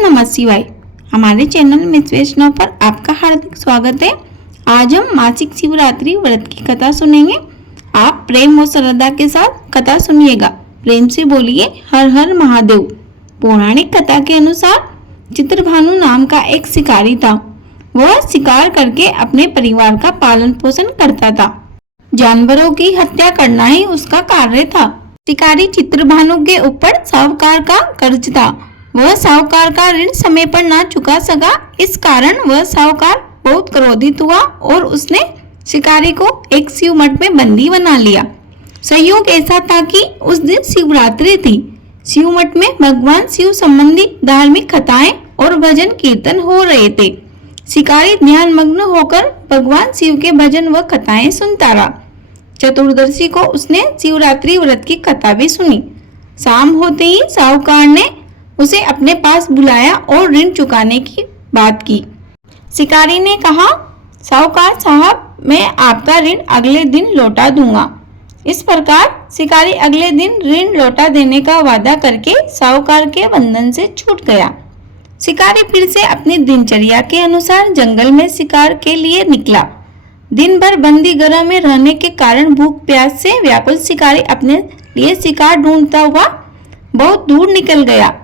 नमः शिवाय। हमारे चैनल मिस वैष्णव पर आपका हार्दिक स्वागत है। आज हम मासिक शिवरात्रि व्रत की कथा सुनेंगे। आप प्रेम और श्रद्धा के साथ कथा सुनिएगा। प्रेम से बोलिए हर हर महादेव। पौराणिक कथा के अनुसार चित्रभानु नाम का एक शिकारी था। वह शिकार करके अपने परिवार का पालन पोषण करता था। जानवरों की हत्या करना ही उसका कार्य था। शिकारी चित्रभानु के ऊपर साहूकार का कर्ज था। वह साहूकार का ऋण समय पर ना चुका सका। इस कारण वह साहूकार बहुत क्रोधित हुआ और उसने शिकारी को एक शिव मठ में बंदी बना लिया। संयोग ऐसा था कि उस दिन शिवरात्रि थी। शिव मठ में भगवान शिव संबंधी धार्मिक कथाएं और भजन कीर्तन हो रहे थे। शिकारी ध्यान मग्न होकर भगवान शिव के भजन व कथाएं सुनता रहा। चतुर्दशी को उसने शिवरात्रि व्रत की कथा भी सुनी। शाम होते ही साहूकार ने उसे अपने पास बुलाया और ऋण चुकाने की बात की। शिकारी ने कहा, साहूकार साहब, मैं आपका ऋण अगले दिन लौटा दूंगा। इस प्रकार शिकारी अगले दिन ऋण लौटा देने का वादा करके साहूकार के बंधन से छूट गया। शिकारी फिर से अपनी दिनचर्या के अनुसार जंगल में शिकार के लिए निकला। दिन भर बंदी गृह में रहने के कारण भूख प्यास से व्याकुल शिकारी अपने लिए शिकार ढूंढता हुआ बहुत दूर निकल गया।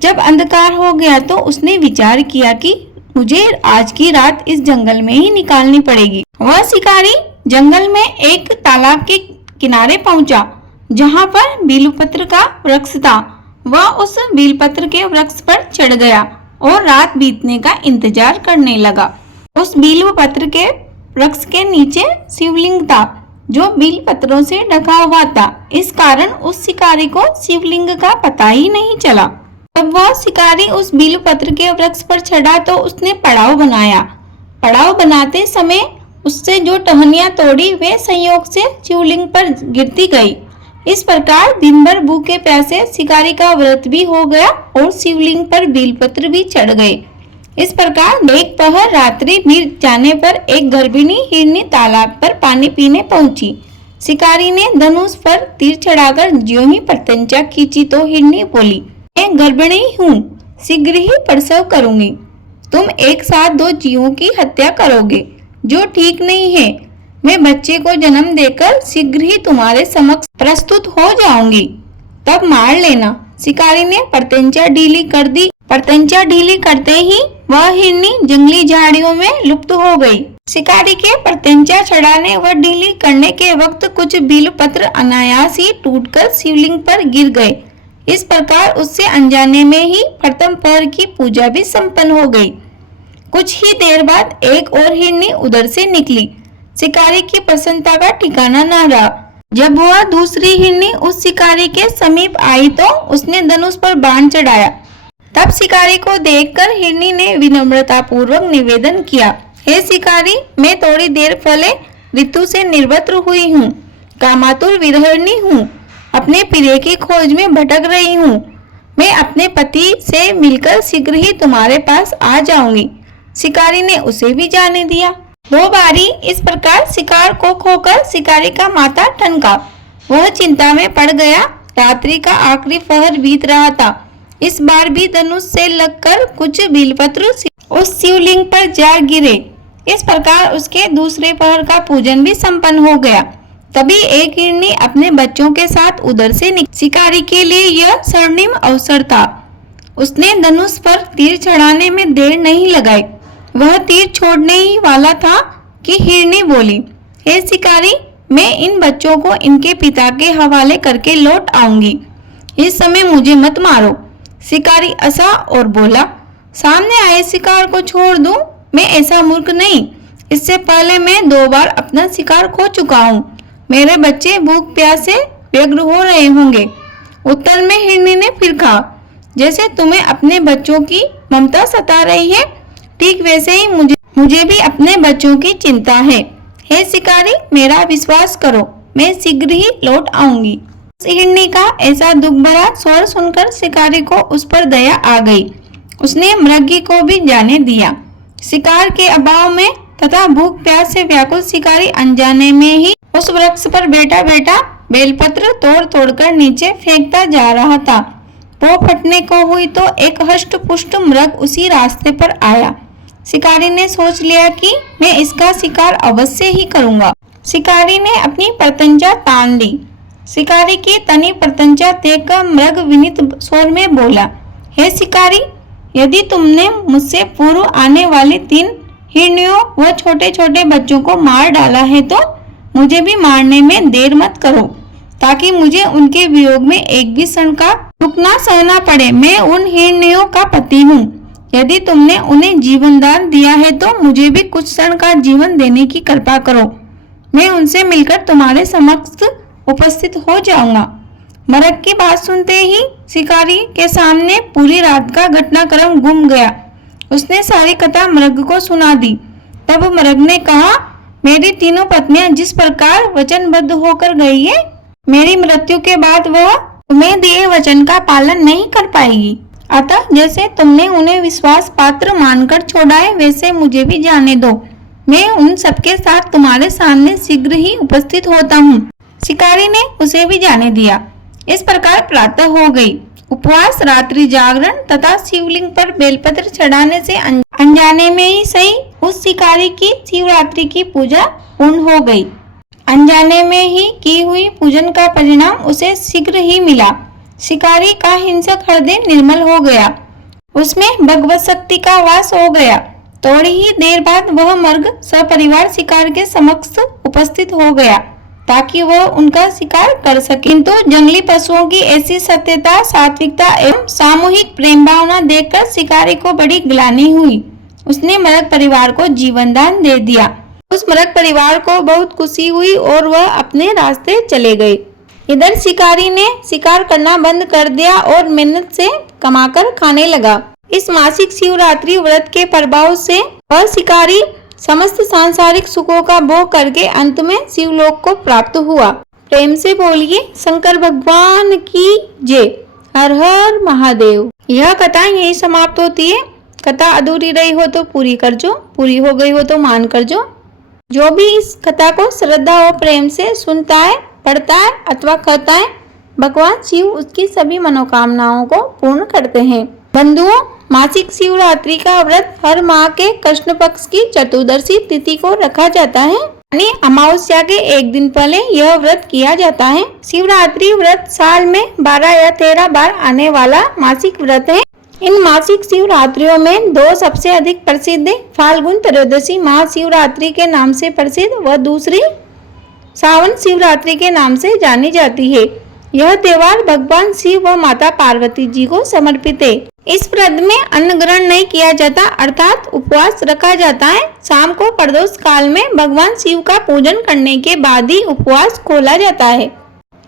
जब अंधकार हो गया तो उसने विचार किया कि मुझे आज की रात इस जंगल में ही निकालनी पड़ेगी। वह शिकारी जंगल में एक तालाब के किनारे पहुंचा, जहां पर बीलपत्र का वृक्ष था। वह उस बीलपत्र के वृक्ष पर चढ़ गया और रात बीतने का इंतजार करने लगा। उस बीलपत्र के वृक्ष के नीचे शिवलिंग था, जो बीलपत्रों से ढका हुआ था। इस कारण उस शिकारी को शिवलिंग का पता ही नहीं चला। जब वह शिकारी उस बीलपत्र के वृक्ष पर चढ़ा तो उसने पड़ाव बनाया। पड़ाव बनाते समय उससे जो टहनियां तोड़ी वे संयोग से शिवलिंग पर गिरती गई। इस प्रकार दिन भर भूखे प्यासे शिकारी का व्रत भी हो गया और शिवलिंग पर बीलपत्र भी चढ़ गए। इस प्रकार एक पहर रात्रि बीत जाने पर एक गर्भिणी हिरनी तालाब पर पानी पीने पहुंची। शिकारी ने धनुष पर तीर चढ़ाकर ज्यों ही प्रत्यंचा खींची तो हिरनी बोली, मैं गर्भिणी हूँ, शीघ्र ही प्रसव करूंगी। तुम एक साथ दो जीवों की हत्या करोगे, जो ठीक नहीं है। मैं बच्चे को जन्म देकर शीघ्र ही तुम्हारे समक्ष प्रस्तुत हो जाऊंगी, तब मार लेना। शिकारी ने प्रत्यंचा ढीली कर दी। प्रत्यंचा ढीली करते ही वह हिरनी जंगली झाड़ियों में लुप्त हो गई। शिकारी के प्रत्यंचा चढ़ाने व ढीली करने के वक्त कुछ बीलपत्र अनायास ही टूटकर शिवलिंग पर गिर गए। इस प्रकार उससे अनजाने में ही प्रथम पहर की पूजा भी संपन्न हो गई। कुछ ही देर बाद एक और हिरनी उधर से निकली। शिकारी की प्रसन्नता का ठिकाना न रहा। जब वह दूसरी हिरनी उस शिकारी के समीप आई तो उसने धनुष पर बाण चढ़ाया। तब शिकारी को देखकर हिरनी ने विनम्रता पूर्वक निवेदन किया, हे शिकारी, मैं थोड़ी देर पहले ऋतु से निर्वस्त्र हुई हूँ, कामातुर विरहिणी हूँ, अपने प्रिय की खोज में भटक रही हूँ। मैं अपने पति से मिलकर शीघ्र ही तुम्हारे पास आ जाऊंगी। शिकारी ने उसे भी जाने दिया। दो बारी इस प्रकार शिकार को खोकर शिकारी का माथा ठनका। वह चिंता में पड़ गया। रात्रि का आखिरी पहर बीत रहा था। इस बार भी धनुष से लगकर कुछ बीलपत्र उस शिवलिंग पर जा गिरे। इस प्रकार उसके दूसरे पहर का पूजन भी संपन्न हो गया। तभी एक हिरनी अपने बच्चों के साथ उधर से निकली। शिकारी के लिए यह स्वर्णिम अवसर था। उसने धनुष पर तीर चढ़ाने में देर नहीं लगाई। वह तीर छोड़ने ही वाला था कि हिरनी बोली, हे शिकारी, मैं इन बच्चों को इनके पिता के हवाले करके लौट आऊंगी। इस समय मुझे मत मारो। शिकारी हंसा और बोला, सामने आए शिकार को छोड़ दूं? मैं ऐसा मूर्ख नहीं। इससे पहले मैं 2 बार अपना शिकार खो चुका हूँ। मेरे बच्चे भूख प्यास से व्यग्र हो रहे होंगे। उत्तर में हिरनी ने फिर कहा, जैसे तुम्हें अपने बच्चों की ममता सता रही है, ठीक वैसे ही मुझे भी अपने बच्चों की चिंता है। हे शिकारी, मेरा विश्वास करो, मैं शीघ्र ही लौट आऊंगी। हिरनी का ऐसा दुख भरा स्वर सुनकर शिकारी को उस पर दया आ गई। उसने मृगी को भी जाने दिया। शिकार के अभाव में तथा भूख प्यास से व्याकुल शिकारी अनजाने में ही उस वृक्ष पर बैठा बैठा बेलपत्र तोड़ तोड़कर नीचे फेंकता जा रहा था। वो फटने को हुई तो एक हष्ट पुष्ट मृग उसी रास्ते पर आया। शिकारी ने सोच लिया कि मैं इसका शिकार अवश्य ही करूंगा। शिकारी ने अपनी प्रत्यंचा तान ली। शिकारी की तनी प्रत्यंचा देखकर मृग विनीत स्वर में बोला, हे शिकारी, यदि तुमने मुझसे पूर्व आने वाली 3 हिरणियों व छोटे छोटे बच्चों को मार डाला है तो मुझे भी मारने में देर मत करो, ताकि मुझे उनके वियोग में एक भी क्षण का दुख न सहना पड़े। मैं उन हिरणियों का पति हूँ। यदि तुमने उन्हें जीवन दान दिया है तो मुझे भी कुछ क्षण का जीवन देने की कृपा करो। मैं उनसे मिलकर तुम्हारे समक्ष उपस्थित हो जाऊंगा। मृग की बात सुनते ही शिकारी के सामने पूरी रात का घटनाक्रम घूम गया। उसने सारी कथा मृग को सुना दी। तब मृग ने कहा, मेरी तीनों पत्नियां जिस प्रकार वचनबद्ध होकर गई है, मेरी मृत्यु के बाद वह तुम्हें दिए वचन का पालन नहीं कर पाएगी। अतः जैसे तुमने उन्हें विश्वास पात्र मानकर छोड़ा है, वैसे मुझे भी जाने दो। मैं उन सबके साथ तुम्हारे सामने शीघ्र ही उपस्थित होता हूँ। शिकारी ने उसे भी जाने दिया। इस प्रकार प्रातः हो गई। उपवास, रात्रि जागरण तथा शिवलिंग पर बेलपत्र चढ़ाने से अनजाने में ही सही उस शिकारी की शिवरात्रि की पूजा पूर्ण हो गई। अनजाने में ही की हुई पूजन का परिणाम उसे शीघ्र ही मिला। शिकारी का हिंसक हृदय निर्मल हो गया। उसमें भगवत शक्ति का वास हो गया। थोड़ी ही देर बाद वह मृग सपरिवार शिकार के समक्ष उपस्थित हो गया, ताकि वह उनका शिकार कर सके। किंतु जंगली पशुओं की ऐसी सत्यता, सात्विकता एवं सामूहिक प्रेम भावना देखकर शिकारी को बड़ी ग्लानि हुई। उसने मृग परिवार को जीवन दान दे दिया। उस मृग परिवार को बहुत खुशी हुई और वह अपने रास्ते चले गए। इधर शिकारी ने शिकार करना बंद कर दिया और मेहनत से कमाकर खाने लगा। इस मासिक शिवरात्रि व्रत के प्रभाव से वह शिकारी समस्त सांसारिक सुखों का भोग करके अंत में शिवलोक को प्राप्त हुआ। प्रेम से बोलिए शंकर भगवान की जय। हर हर महादेव। यह कथा यही समाप्त होती है। कथा अधूरी रही हो तो पूरी कर जो, पूरी हो गई हो तो मान कर जो भी इस कथा को श्रद्धा और प्रेम से सुनता है, पढ़ता है अथवा कहता है, भगवान शिव उसकी सभी मनोकामनाओं को पूर्ण करते हैं। बंधुओं, मासिक शिवरात्रि का व्रत हर माह के कृष्ण पक्ष की चतुर्दशी तिथि को रखा जाता है, यानी अमावस्या के एक दिन पहले यह व्रत किया जाता है। शिवरात्रि व्रत साल में 12 या 13 बार आने वाला मासिक व्रत है। इन मासिक शिवरात्रियों में 2 सबसे अधिक प्रसिद्ध है। फाल्गुन त्रयोदशी महाशिवरात्रि के नाम से प्रसिद्ध व दूसरी सावन शिवरात्रि के नाम से जानी जाती है। यह त्योहार भगवान शिव व माता पार्वती जी को समर्पित है। इस व्रत में अन्न ग्रहण नहीं किया जाता, अर्थात उपवास रखा जाता है। शाम को प्रदोष काल में भगवान शिव का पूजन करने के बाद ही उपवास खोला जाता है।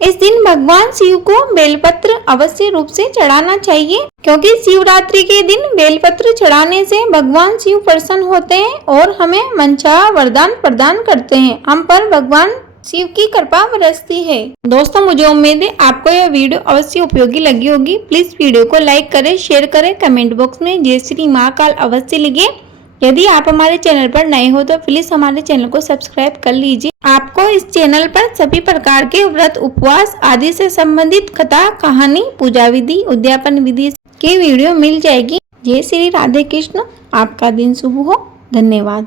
इस दिन भगवान शिव को बेलपत्र अवश्य रूप से चढ़ाना चाहिए, क्योंकि शिवरात्रि के दिन बेलपत्र चढ़ाने से भगवान शिव प्रसन्न होते हैं और हमें मनचाहा वरदान प्रदान करते हैं। हम पर भगवान शिव की कृपा बरसती है। दोस्तों, मुझे उम्मीद है आपको यह वीडियो अवश्य उपयोगी लगी होगी। प्लीज वीडियो को लाइक करें, शेयर करें, कमेंट बॉक्स में जय श्री महाकाल अवश्य लिखिए। यदि आप हमारे चैनल पर नए हो तो प्लीज हमारे चैनल को सब्सक्राइब कर लीजिए। आपको इस चैनल पर सभी प्रकार के व्रत, उपवास आदि से संबंधित कथा, कहानी, पूजा विधि, उद्यापन विधि की वीडियो मिल जाएगी। जय श्री राधे कृष्ण। आपका दिन शुभ हो। धन्यवाद।